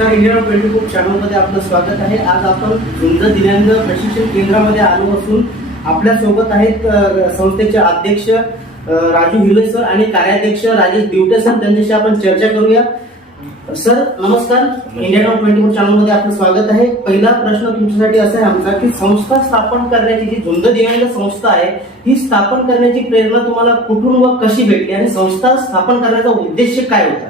नमस्कार, इंडियन 24 चॅनलमध्ये आपलं स्वागत आहे. आज आपण झुंज दिव्यांग प्रशिक्षण केंद्रामध्ये आलो असून आपल्या सोबत आहेत संस्थेचे अध्यक्ष राजू हिरे सर आणि कार्याध्यक्ष राजेश दिवटे सर. त्यांच्याशी आपण चर्चा करूया. सर नमस्कार, इंडियन 24 चॅनलमध्ये आपलं स्वागत आहे. पहिला प्रश्न तुमच्यासाठी असा आहे आमचा की संस्था स्थापन करण्याची जी झुंज दिव्यांग संस्था आहे ही स्थापन करण्याची प्रेरणा तुम्हाला कुठून व कशी भेटली आणि संस्था स्थापन करण्याचा उद्देश काय होता?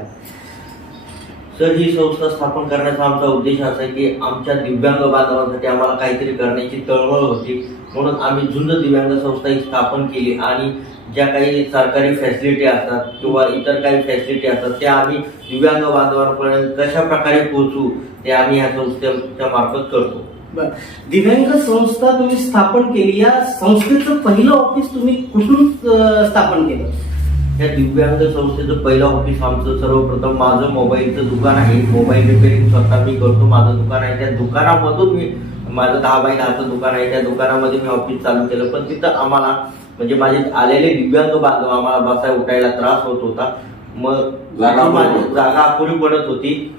सर, ही संस्था स्थापन करण्याचा आमचा उद्देश असा आहे की आमच्या दिव्यांग बांधवांसाठी आम्हाला काहीतरी करण्याची तळमळ होती, म्हणून आम्ही झुंज दिव्यांग संस्था ही स्थापन केली. आणि ज्या काही सरकारी फॅसिलिटी असतात किंवा इतर काही फॅसिलिटी असतात त्या आम्ही दिव्यांग बांधवांपर्यंत कशा प्रकारे पोहोचू ते आम्ही ह्या संस्थेच्या मार्फत करतो. दिव्यांग संस्था तुम्ही स्थापन केली, या संस्थेचं पहिलं ऑफिस तुम्ही कुठून स्थापन केलं? या दिव्यांग संस्थेचं पहिलं ऑफिस आमचं सर्वप्रथम माझं मोबाईलचं दुकान आहे. मोबाईल रिपेअरिंग स्वतः मी करतो. माझं दुकान आहे, त्या दुकानामधून मी माझं 10x10चं दुकान आहे, त्या दुकानामध्ये मी ऑफिस चालू केलं. पण तिथं आम्हाला म्हणजे माझे आलेले दिव्यांग बांधव आम्हाला बसाय उठायला त्रास होत होता. मग जागा अपुरी पडत होती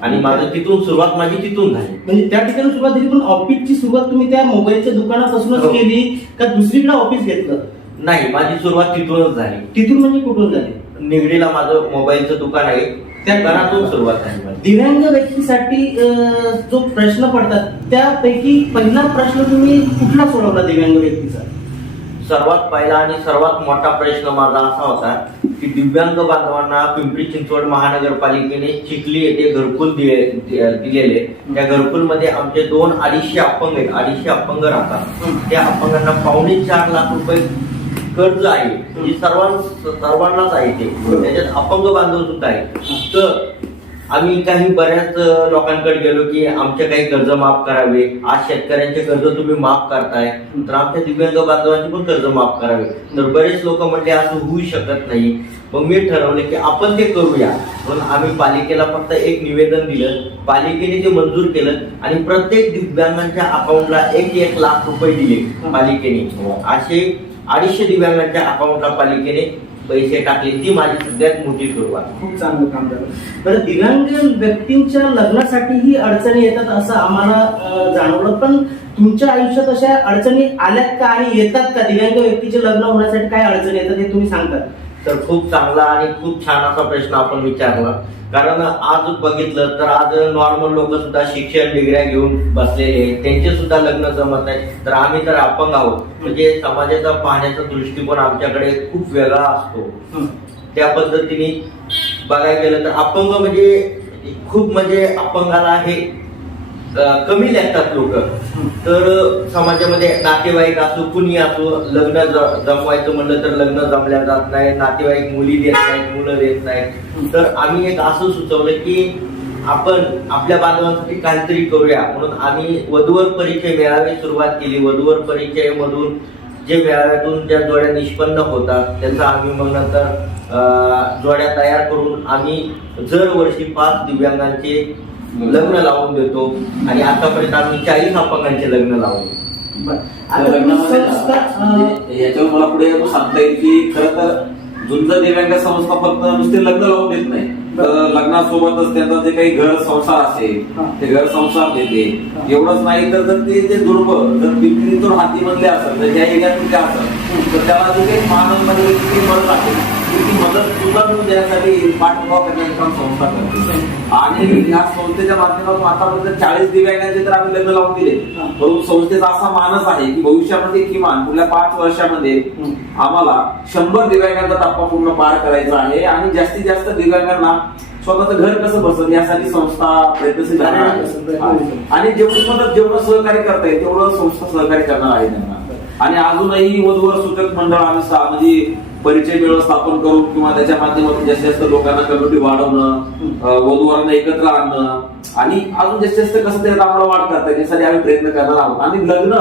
आणि माझं तिथून सुरुवात माझी तिथून झाली. म्हणजे त्या ठिकाणी सुरुवात झाली, पण ऑफिसची सुरुवात तुम्ही त्या मोबाईलच्या दुकानापासूनच केली का दुसरीकडे ऑफिस घेतलं? नाही, माझी सुरुवात तिथूनच झाली. तिथून म्हणजे कुठून झाली? निगडीला माझं मोबाईलचं दुकान आहे, त्या दुकानातून सुरुवात झाली. दिव्यांग व्यक्तीसाठी जो प्रश्न पडतात त्यापैकी पहिला प्रश्न तुम्ही कुठला सोडवला दिव्यांग व्यक्तीचा? सर्वात पहिला आणि सर्वात मोठा प्रश्न माझा असा होता की दिव्यांग बांधवांना पिंपरी चिंचवड महानगरपालिकेने चिखली येथे घरकुल दिलेले. त्या घरकुलमध्ये आमचे 2-250 अपंग आहेत, 250 अपंग राहतात. त्या अपंगांना 4.25 लाख रुपये कर्ज आहे, जी सर्वांनाच आहे. ते त्याच्यात अपंग बांधव सुद्धा आहे. तर आम्ही काही बऱ्याच लोकांकडे गेलो की आमचे काही कर्ज माफ करावे. आज शेतकऱ्यांचे कर्ज तुम्ही माफ करताय, तर आमच्या दिव्यांग बांधवांची पण कर्ज माफ करावे. तर बरेच लोक म्हणले असं होऊ शकत नाही. मग मी ठरवले की आपण ते करूया. म्हणून आम्ही पालिकेला फक्त एक निवेदन दिलं, पालिकेने ते मंजूर केलं आणि प्रत्येक दिव्यांगांच्या अकाउंटला 1-1 लाख रुपये दिले पालिकेने. असे 250 दिव्यांगांच्या अकाउंटला पालिकेने पैसे टाकले. ती माझी सगळ्यात मोठी सुरुवात. खूप चांगलं काम झालं. बरं, दिव्यांग व्यक्तींच्या लग्नासाठीही अडचणी येतात असं आम्हाला जाणवलं, पण तुमच्या आयुष्यात अशा अडचणी आल्यात का आणि येतात का? दिव्यांग व्यक्तीचे लग्न होण्यासाठी काय अडचणी येतात हे तुम्ही सांगतात? तर खूप चांगला आणि खूप छान असा प्रश्न आपण विचारला. कारण आज बघितलं तर आज नॉर्मल लोक सुद्धा शिक्षण डिग्र्या घेऊन बसलेले, त्यांचे सुद्धा लग्न जमत नाही. तर आम्ही तर अपंग आहोत, म्हणजे समाजाचा पाहण्याचा दृष्टिकोन आमच्याकडे खूप वेगळा असतो. त्या पद्धतीने बघायला गेलं तर अपंग म्हणजे खूप म्हणजे अपंगाला हे कमी लागतात लोक. तर समाजामध्ये नातेवाईक असो कुणी असो, लग्न जमवायचं म्हणलं तर लग्न जमल्या जात नाही. नातेवाईक मुली देत नाहीत, मुलं देत नाहीत. तर आम्ही एक असं सुचवलं की आपण आपल्या बांधवांसाठी काहीतरी करूया. म्हणून आम्ही वधूवर परिचय मेळावे सुरुवात केली. वधूवर परिचय मधून जे मेळाव्यातून ज्या जोड्या निष्पन्न होतात त्यांचा आम्ही मग नंतर जोड्या तयार करून आम्ही दरवर्षी 5 दिव्यांगांचे लग्न लावून देतो आणि आतापर्यंत आम्ही 40 अपंगांचे लग्न लावले. याच्यावर मला पुढे सांगता येईल की खरं तर झुंज दिव्यांग संस्था फक्त नुसते लग्न लावून देत नाही, तर लग्नासोबतच त्यांचा जे काही घर संसार असेल ते घर संसार देते. एवढंच नाही तर ते जुडवं जर पिंपरीतून हाती बनले असेल तर ह्या एरियातून काय असेल तर त्याला जे काही मानवमध्ये मदत आहे ती मदत सुद्धा मिळून देण्यासाठी पाठपुरावा करण्याचं काम संस्था करते. आणि ह्या संस्थेच्या माध्यमातून आतापर्यंत 40 दिव्यांगांचे तर आम्ही लग्न लावून दिले. परंतु संस्थेचा असा मानस आहे की भविष्यामध्ये किमान पुढल्या 5 वर्षामध्ये आम्हाला 100 दिव्यांगांचा टप्पा पूर्ण पार करायचा आहे आणि जास्तीत जास्त दिव्यांगांना स्वतःचं घर कसं बसेल यासाठी संस्था प्रयत्नशील आहे. आणि जेवढी मदत जेवढं सहकार्य करता येईल तेवढं संस्था सहकार्य करणार आहे त्यांना. आणि अजूनही वधूवर सूचक मंडळ आम्ही म्हणजे परिचय मेळ स्थापन करून किंवा त्याच्या माध्यमातून जास्तीत जास्त लोकांना कम्युनिटी वाढवणं, वधूवरांना एकत्र आणणं आणि अजून जास्तीत जास्त कसं त्यात आम्हाला वाढ करता येईल यासाठी आम्ही प्रयत्न करणार आहोत. आणि लग्न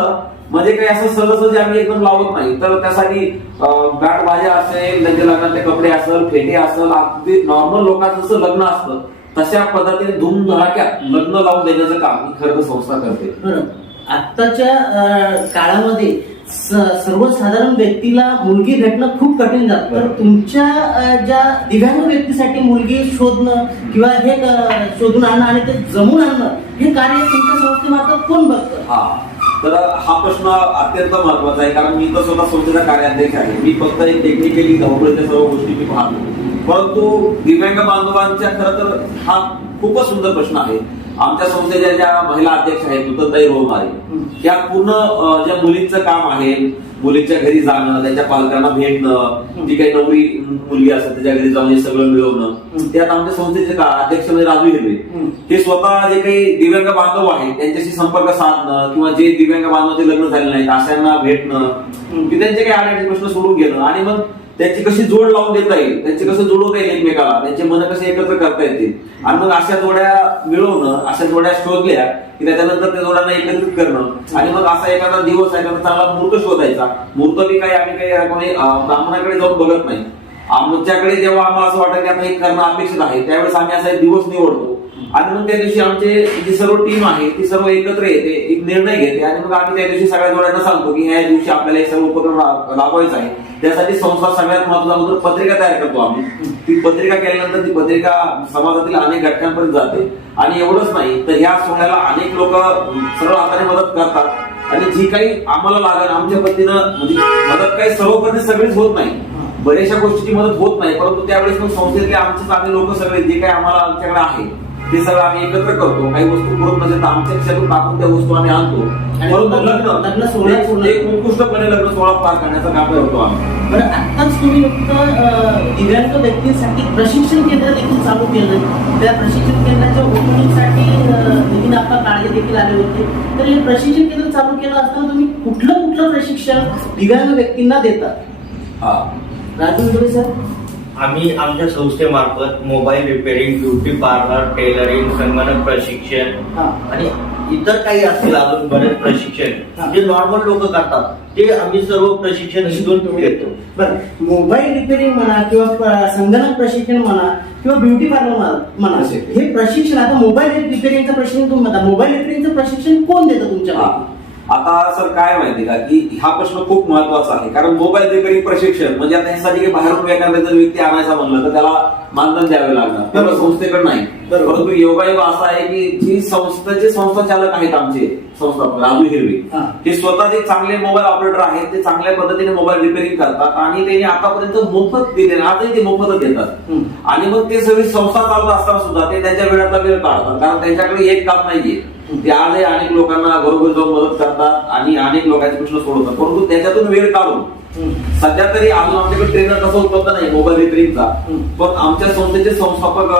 म्हणजे काही असं सहज आम्ही एकदम लावत नाही, तर त्यासाठी बँड बाजा असेल, त्यांच्या लग्नातले कपडे असेल, फेटे असेल, अगदी नॉर्मल लोकांचं जसं लग्न असतं तशा पद्धतीने धूमधडाक्यात लग्न लावून देण्याचं काम खरं तर संस्था करते. आत्ताच्या काळामध्ये सर्वसाधारण व्यक्तीला मुलगी भेटणं खूप कठीण जातं. तर तुमच्या ज्या दिव्यांग व्यक्तीसाठी मुलगी शोधणं किंवा हे शोधून आणणं आणि ते जमून आणणं हे कार्य तुमच्या संस्थेमार्फत कोण बघतं? हा, तर हा प्रश्न अत्यंत महत्वाचा आहे, कारण मी तर स्वतः संस्थेचा कार्याध्यक्ष आहे. मी फक्त एक टेक्निकली धावपळीच्या सर्व गोष्टी मी पाहतो, परंतु दिव्यांग बांधवांच्या खरं तर हा खूपच सुंदर प्रश्न आहे. आमच्या संस्थेच्या ज्या महिला अध्यक्ष आहेत नूतनताई रोमारे, त्या पूर्ण ज्या मुलींचं काम आहे, मुलींच्या घरी जाणं, त्यांच्या पालकांना भेटणं, जी काही नवरी मुलगी असते त्याच्या घरी जाऊन हे सगळं मिळवणं, त्यात आमच्या संस्थेचे अध्यक्ष म्हणजे राजू हिरवे, ते स्वतः जे काही दिव्यांग बांधव आहेत त्यांच्याशी संपर्क साधणं किंवा जे दिव्यांग बांधवांचे लग्न झाले नाहीत अशांना भेटणं, की त्यांचे काही आडे प्रश्न सोडून घेणं आणि मग त्यांची कशी जोड लावून देता येईल, त्यांचे कसं जोडवता येईल एकमेकाला, त्यांचे मन कसे एकत्र करता येतील आणि मग अशा जोड्या मिळवणं, अशा जोड्या शोधल्या की त्याच्यानंतर त्या जोड्यांना एकत्रित करणं आणि मग असा एखादा दिवस एखादा चांगला मुहूर्त शोधायचा. मुहूर्त बी काही आम्ही काही कोणी ब्राह्मणाकडे जाऊन बघत नाही. आमच्याकडे जेव्हा आम्हाला असं वाटतं की आता हे करणं अपेक्षित आहे त्यावेळेस आम्ही असा एक दिवस निवडतो आणि मग त्या दिवशी आमचे जी सर्व टीम आहे ती सर्व एकत्र येते, एक निर्णय घेते आणि मग आम्ही त्या दिवशी सगळ्या जोड्यांना सांगतो की ह्या दिवशी आपल्याला हे सर्व उपक्रम राबवायचा आहे. त्यासाठी संस्था सगळ्यात महत्त्वाचा पत्रिका तयार करतो आम्ही. ती पत्रिका केल्यानंतर ती पत्रिका समाजातील अनेक घटकांपर्यंत जाते आणि एवढंच नाही तर ह्या सोहळ्याला अनेक लोक सरळ हाताने मदत करतात आणि जी काही आम्हाला लागेल आमच्या पद्धतीनं म्हणजे मदत काही सर्वपणे सगळीच होत नाही, बऱ्याचशा गोष्टीची मदत होत नाही, परंतु त्यावेळेस मग संस्थेतले आमचे चांगले लोक सगळे जे काही आम्हाला आमच्याकडे आहे ते सगळं आम्ही एकत्र करतो. काही वस्तू पुरत नसेल तर आमच्या खिशातून टाकून त्या वस्तू आम्ही आणतो. परंतु लग्न सोहळा एक उत्कृष्टपणे लग्न सोहळा पार करण्याचं काम करतो आम्ही. बरं, आत्ताच तुम्ही फक्त दिव्यांग व्यक्तींसाठी प्रशिक्षण केंद्र देखील चालू केलं. त्या प्रशिक्षण केंद्राच्या ओपनिंगसाठी नितीन आप्पा काळजे देखील आले होते. तर हे प्रशिक्षण केंद्र चालू केलं असताना तुम्ही कुठलं प्रशिक्षण दिव्यांग व्यक्तींना देतात? राजू हिरवे सर, आम्ही आमच्या संस्थेमार्फत mobile repairing, beauty parlour, tailoring, संगणक प्रशिक्षण आणि इतर काही असतील अजून बरेच प्रशिक्षण जे नॉर्मल लोक करतात ते आम्ही सर्व प्रशिक्षण शिकून देतो. बरं, मोबाईल रिपेअरिंग म्हणा किंवा संगणक प्रशिक्षण म्हणा किंवा ब्युटी पार्लर म्हणा, हे प्रशिक्षण आता मोबाईल रिपेअरिंगचं प्रशिक्षण तुम्ही म्हणता, मोबाईल रिपेअरिंगचं प्रशिक्षण कोण देतं तुमच्या? आता सर काय माहिती का की हा प्रश्न खूप महत्वाचा आहे, कारण मोबाईल रिपेअरिंग प्रशिक्षण म्हणजे आता ह्यासाठी बाहेरून एखादा जर व्यक्ती आणायचा म्हणलं तर त्याला मानधन द्यावे लागणार, त्याला संस्थेकडे नाही. परंतु योगायोग असा आहे की जी संस्थेचे संस्थाचालक आहेत आमचे संस्थापक राजू हिरवे, ते स्वतः जे चांगले मोबाईल ऑपरेटर आहेत ते चांगल्या पद्धतीने मोबाईल रिपेअरिंग करतात आणि त्यांनी आतापर्यंत मोफत दिले, आजही ते मोफतच देतात. आणि मग ते सगळी संस्था चालत असताना सुद्धा ते त्यांच्या वेळातला वेळ काढतात, कारण त्यांच्याकडे एक काम नाहीये. ते आजही अनेक लोकांना बरोबर जाऊन मदत करतात आणि अनेक लोकांचे प्रश्न सोडवतात, परंतु त्याच्यातून वेळ काढून सध्या तरी अजून आमच्याकडे ट्रेनर तसा उपलब्ध नाही मोबाईल रिपेअरिंगचा, पण आमच्या संस्थेचे संस्थापक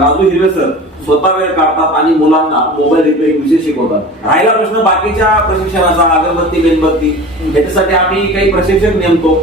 राजू हिरवे सर स्वतः वेळ काढतात आणि मुलांना मोबाईल रिपेअरिंग विषय शिकवतात. राहिला प्रश्न बाकीच्या प्रशिक्षणाचा, अगरबत्ती मेणबत्ती याच्यासाठी आम्ही काही प्रशिक्षक नेमतो.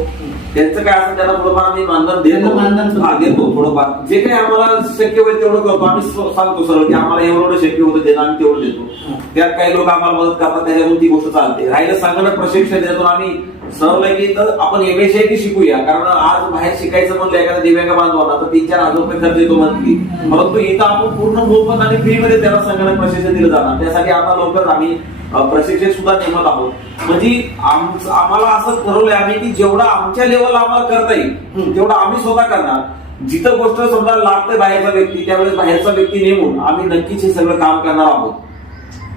त्यांचं काय असं त्यांना थोडंफार आम्ही मानधन देतो, थोडंफार जे काही आम्हाला शक्य होईल तेवढं करतो. आम्ही सांगतो सरळ की आम्हाला एवढं शक्य होतं देणं आम्ही तेवढं देतो. त्यात काही लोक आम्हाला मदत करतात, त्याच्यातून ती गोष्ट चालते. राहिलं संगणक प्रशिक्षण त्यातून आम्ही सरळ की तर आपण एमएसआयटी शिकूया, कारण आज बाहेर शिकायचं म्हणलं एखाद्या दिव्यांग बांधवांना तर 3-4 हजार रुपये खर्च येतो मंथली, परंतु इथं आपण पूर्ण मोफत आणि फ्रीमध्ये त्याला संगणक प्रशिक्षण दिलं जाणार. त्यासाठी आता लवकर आम्ही प्रशिक्षक सुद्धा नेमत आहोत. म्हणजे आम्हाला असं ठरवलंय आम्ही की जेवढा आमच्या लेवलला आम्हाला करता येईल तेवढा आम्ही स्वतः करणार. जिथं गोष्ट समजा लागते बाहेरचा व्यक्ती त्यावेळेस बाहेरचा व्यक्ती नेमून आम्ही नक्कीच हे सगळं काम करणार आहोत.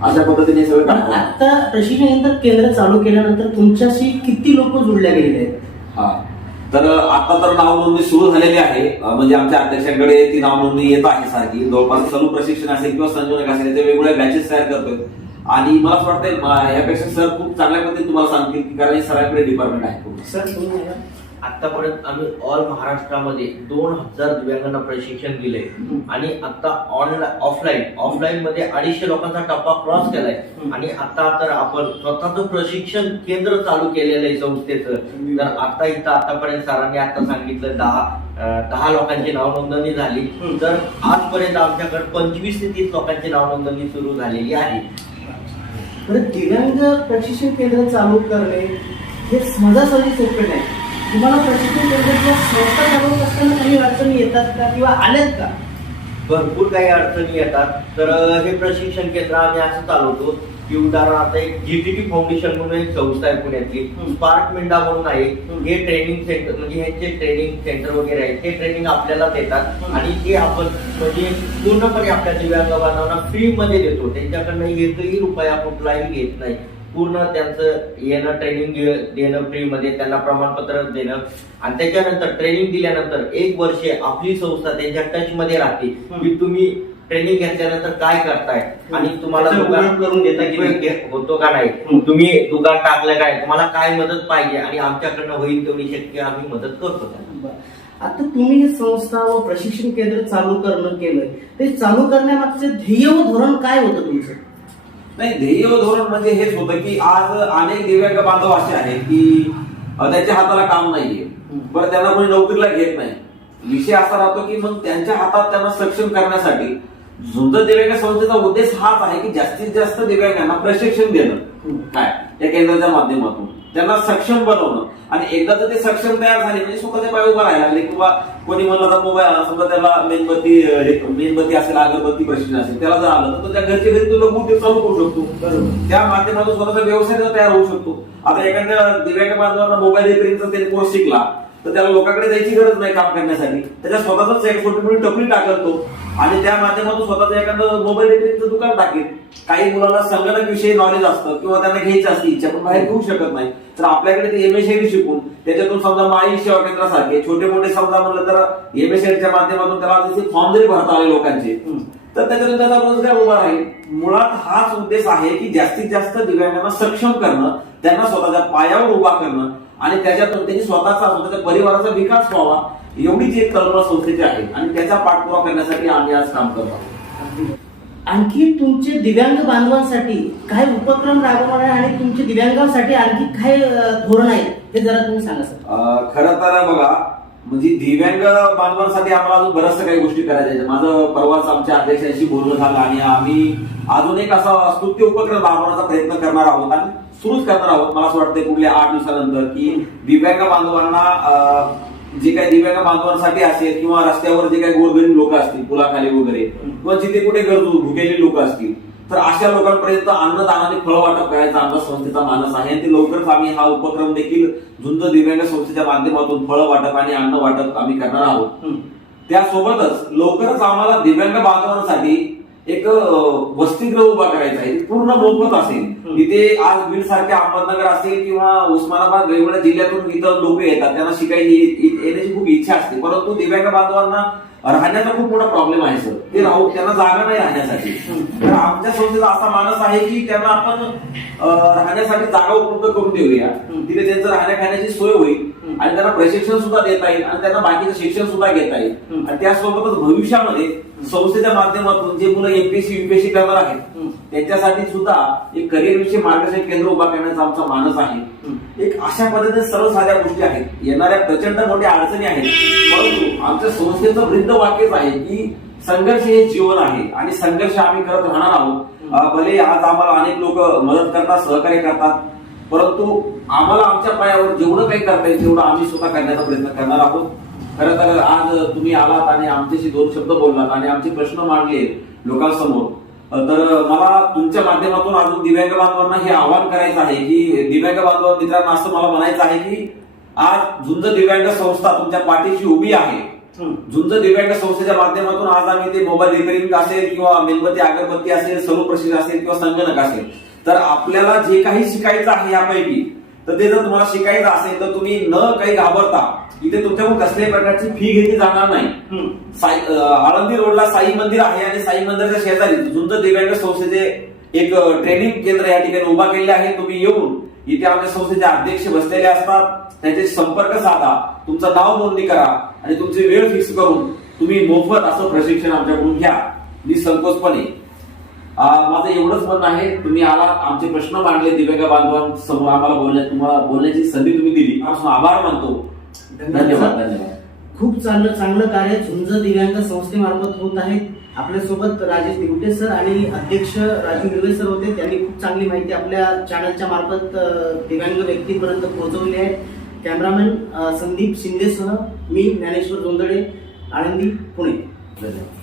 अशा पद्धतीने सगळं काम. आता प्रशिक्षण केंद्र चालू केल्यानंतर तुमच्याशी किती लोक जोडल्या गेलेले आहेत? तर आता तर नाव नोंदणी सुरू झालेली आहे, म्हणजे आमच्या अध्यक्षांकडे ती नाव नोंदणी येत आहे सारखी. जवळपास चालू प्रशिक्षण असेल किंवा संयोजक असेल याचे वेगवेगळ्या बॅचेस तयार करतोय आणि मला असं वाटतंय यापेक्षा सर खूप चांगल्या पद्धतीने तुम्हाला सांगतील की कारण सरांकडे डिपार्टमेंट आहे. सर, आतापर्यंत आम्ही ऑल महाराष्ट्रामध्ये 2000 दिव्यांगांना प्रशिक्षण दिले आणि आता ऑफलाईन मध्ये 250 लोकांचा टप्पा क्रॉस केलाय आणि आता तर आपण स्वतःच प्रशिक्षण केंद्र चालू केलेलं आहे संस्थेचं. तर आता इथं आतापर्यंत सरांनी आता सांगितलं 10 लोकांची नाव नोंदणी झाली, तर आजपर्यंत आमच्याकडे 25 ते 30 लोकांची नाव नोंदणी सुरू झालेली आहे. दिव्यांग प्रशिक्षण केंद्र चालू करणे हे सहजासहजी सोपे नाही. तुम्हाला प्रशिक्षण केंद्राच्या संस्था चालवत असताना काही अडचणी येतात का किंवा आल्यात का? भरपूर काही अडचणी येतात. तर हे प्रशिक्षण केंद्र आम्ही असं चालवतो की उदाहरणार्थ एक जीटीटी फाउंडेशन म्हणून एक संस्था आहे पुण्यातली, स्पार्क मिंडा म्हणून आहे. हे ट्रेनिंग सेंटर म्हणजे ह्यांचे ट्रेनिंग सेंटर वगैरे आहे, ते ट्रेनिंग आपल्याला देतात आणि ते आपण म्हणजे पूर्णपणे आपल्या दिव्यांग बांधवांना फ्री मध्ये देतो. त्यांच्याकडनं एकही रुपया कुठलाही घेत नाही. पूर्ण त्यांचं येणं ट्रेनिंग देणं फ्री मध्ये, त्यांना प्रमाणपत्र देणं आणि त्याच्यानंतर ट्रेनिंग दिल्यानंतर 1 वर्ष आपली संस्था त्यांच्या टच मध्ये राहते की तुम्ही ट्रेनिंग घेतल्यानंतर काय करताय आणि तुम्हाला दुकान करून देता की होतो का नाही, तुम्ही दुकान टाकलं काय, तुम्हाला काय मदत पाहिजे आणि आमच्याकडनं होईल तेवढी शक्य आम्ही मदत करतो त्यांना. आता तुम्ही ही संस्था व प्रशिक्षण केंद्र चालू केलंय, ते चालू करण्यामागचे ध्येय व धोरण काय होतं तुमचं? नाही, ध्येय व धोरण म्हणजे हेच होतं की आज अनेक दिव्यांग बांधव असे आहेत की त्यांच्या हाताला काम नाहीये, बरं त्यांना कोणी नोकरीला घेत नाही. विषय असा राहतो की मग त्यांच्या हातात त्यांना सक्षम करण्यासाठी झुंज दिव्यांग संस्थेचा उद्देश हाच आहे की जास्तीत जास्त दिव्यांगांना प्रशिक्षण देणं, काय या केंद्राच्या माध्यमातून त्यांना सक्षम बनवणं. आणि एकदा जर ते सक्षम तयार झाले म्हणजे स्वतःच्या पाय उभा राहायला लागले, किंवा कोणी म्हणलं तर मोबाईल समजा त्याला मेणबत्ती असेल, अगरबत्ती प्रशिक्षण असेल, त्याला जर आलं तर त्या घरच्या घरी तो लघु ते चालू करू शकतो. त्या माध्यमातून स्वतःचा व्यवसाय तयार होऊ शकतो. आता एखाद्या दिव्यांग बांधवांना मोबाईल रिपेअरिंगचा त्यांनी कोर्स शिकला तर त्याला लोकांकडे जायची गरज नाही काम करण्यासाठी, त्याच्या स्वतःच एक छोटी मोठी टपरी टाकतो आणि त्या माध्यमातून स्वतःचं एखादं मोबाईल रिपेअरिंगचं दुकान टाकेल. काही मुलांना संगणक विषयी नॉलेज असतं किंवा त्यांना घ्यायची असते इच्छा, पण बाहेर घेऊ शकत नाही, तर आपल्याकडे ते एमएसआयडी शिकून त्याच्यातून समजा माई सेवा केंद्रासारखे छोटे मोठे समजा म्हणलं तर एमएसआयडीच्या माध्यमातून त्याला फॉर्म जरी भरता आले लोकांचे तर त्याच्यातून त्याचा रोजगार उभा राहील. मुळात हाच उद्देश आहे की जास्तीत जास्त दिव्यांगांना सक्षम करणं, त्यांना स्वतःच्या पायावर उभा करणं आणि त्याच्यातून त्यांनी स्वतःच्या परिवाराचा विकास व्हावा, एवढीच एक कल्पना संस्थेची आहे आणि त्याचा पाठपुरावा करण्यासाठी आम्ही आज काम करत आहोत. आणखी तुमचे दिव्यांग बांधवांसाठी काय उपक्रम राबवणार आहे आणि तुमच्या दिव्यांगांसाठी आणखी काय धोरण आहे हे जरा तुम्ही सांगा सर. खरं तर बघा, म्हणजे दिव्यांग बांधवांसाठी आम्हाला अजून बऱ्याचशा काही गोष्टी करायच्या. माझं परवाच आमच्या अध्यक्षांशी बोलणं झालं आणि आम्ही अजून एक असा स्तुत्य उपक्रम राबवण्याचा प्रयत्न करणार आहोत आणि सुरूच करणार आहोत. मला असं वाटतं पुढल्या 8 दिवसानंतर की दिव्यांग बांधवांना जे काही दिव्यांग बांधवांसाठी असेल किंवा रस्त्यावर जे काही गोरगरीब लोक असतील पुलाखाली वगैरे, किंवा जिथे कुठे गरजू भुकेली लोक असतील, तर अशा लोकांपर्यंत अन्नदान आणि फळ वाटप करायचा आमचा संस्थेचा मानस आहे. आणि ते लवकरच आम्ही हा उपक्रम देखील झुंज दिव्यांग संस्थेच्या माध्यमातून फळ वाटप आणि अन्न वाटप आम्ही करणार आहोत. त्यासोबतच लवकरच आम्हाला दिव्यांग बांधवांसाठी एक वसतिगृह उभा करायचा आहे, पूर्ण मोफत असेल. तिथे आज बीड सारख्या अहमदनगर असेल किंवा उस्मानाबाद वेगवेगळ्या जिल्ह्यातून इतर लोक येतात, त्यांना येण्याची खूप इच्छा असते, परंतु दिव्यांग बांधवांना राहण्याचा खूप मोठा प्रॉब्लेम आहे सर. ते त्यांना जागा नाही राहण्यासाठी. तर आमच्या संस्थेचा असा मानस आहे की त्यांना आपण राहण्यासाठी जागा उपलब्ध करून देऊया, तिथे त्यांचं राहण्या खाण्याची सोय होईल आणि त्यांना प्रशिक्षण सुद्धा देता येईल आणि त्यांना बाकीचं शिक्षण सुद्धा घेता येईल. आणि त्यासोबतच भविष्यामध्ये संस्थेच्या माध्यमातून जे मुलं एमपीएससी युपीएससी करणार आहेत त्यांच्यासाठी सुद्धा एक करिअर विषयी मार्गदर्शन केंद्र उभा करण्याचा आमचा मानस आहे. एक अशा पद्धतीने सर्व साध्या गोष्टी आहेत. येणाऱ्या प्रचंड मोठ्या अडचणी आहेत, परंतु आमच्या संस्थेचं वृद्ध वाक्यच आहे की संघर्ष हे जीवन आहे आणि संघर्ष आम्ही करत राहणार आहोत. भले आज आम्हाला अनेक लोक मदत करतात, सहकार्य करतात, परंतु आम्हाला आमच्या पायावर जेवढं काही करता येईल तेवढं आम्ही स्वतः करण्याचा प्रयत्न करणार आहोत. खरं तर आज तुम्ही आलात आणि आमच्याशी 2 शब्द बोललात आणि आमचे प्रश्न मांडले लोकांसमोर, तर मला तुमच्या माध्यमातून अजून दिव्यांग बांधवांना हे आवाहन करायचं आहे की दिव्यांग बांधव मित्रांना असं मला म्हणायचं आहे की आज झुंज दिव्यांग संस्था तुमच्या पाठीशी उभी आहे. झुंज दिव्यांग संस्थेच्या माध्यमातून आज आम्ही ते मोबाईल रिपेअरिंग असेल किंवा मेणबत्ती अगरबत्ती असेल, सर्व प्रशिक्षण असेल किंवा संगणक असेल, तर आपल्याला जे काही शिकायचं आहे यापैकी, तर ते जर तुम्हाला शिकायचं असेल तर तुम्ही न काही घाबरता इथे तुमच्याकडून कसल्याही प्रकारची फी घेतली जाणार नाही. आळंदी रोडला साई मंदिर आहे आणि साई मंदिराच्या शेजारी झुंज दिव्यांग संस्थेचे एक ट्रेनिंग केंद्र या ठिकाणी उभा केले आहे. तुम्ही येऊन इथे आमच्या संस्थेचे अध्यक्ष बसलेले असतात, त्यांचे संपर्क साधा, तुमचं नाव नोंदणी करा आणि तुमची वेळ फिक्स करून तुम्ही मोफत असं प्रशिक्षण आमच्याकडून घ्या निसंकोचपणे. माझं एवढंच म्हणणं आहे. तुम्ही आलात, आमचे प्रश्न मांडले, दिव्यांग बांधवांसमोर आम्हाला तुम्हाला बोलण्याची संधी तुम्ही दिली, आभार मानतो. धन्यवाद. खूप चांगलं कार्य झुंज दिव्यांग संस्थेमार्फत होत आहे. आपल्यासोबत राजेश दिवटे सर आणि अध्यक्ष राजू हिरवे सर होते. त्यांनी खूप चांगली माहिती आपल्या चॅनलच्या मार्फत दिव्यांग व्यक्तीपर्यंत पोहोचवली आहे. कॅमेरामॅन संदीप शिंदेसह मी ज्ञानेश्वर जोंदडे, आळंदी, पुणे. धन्यवाद.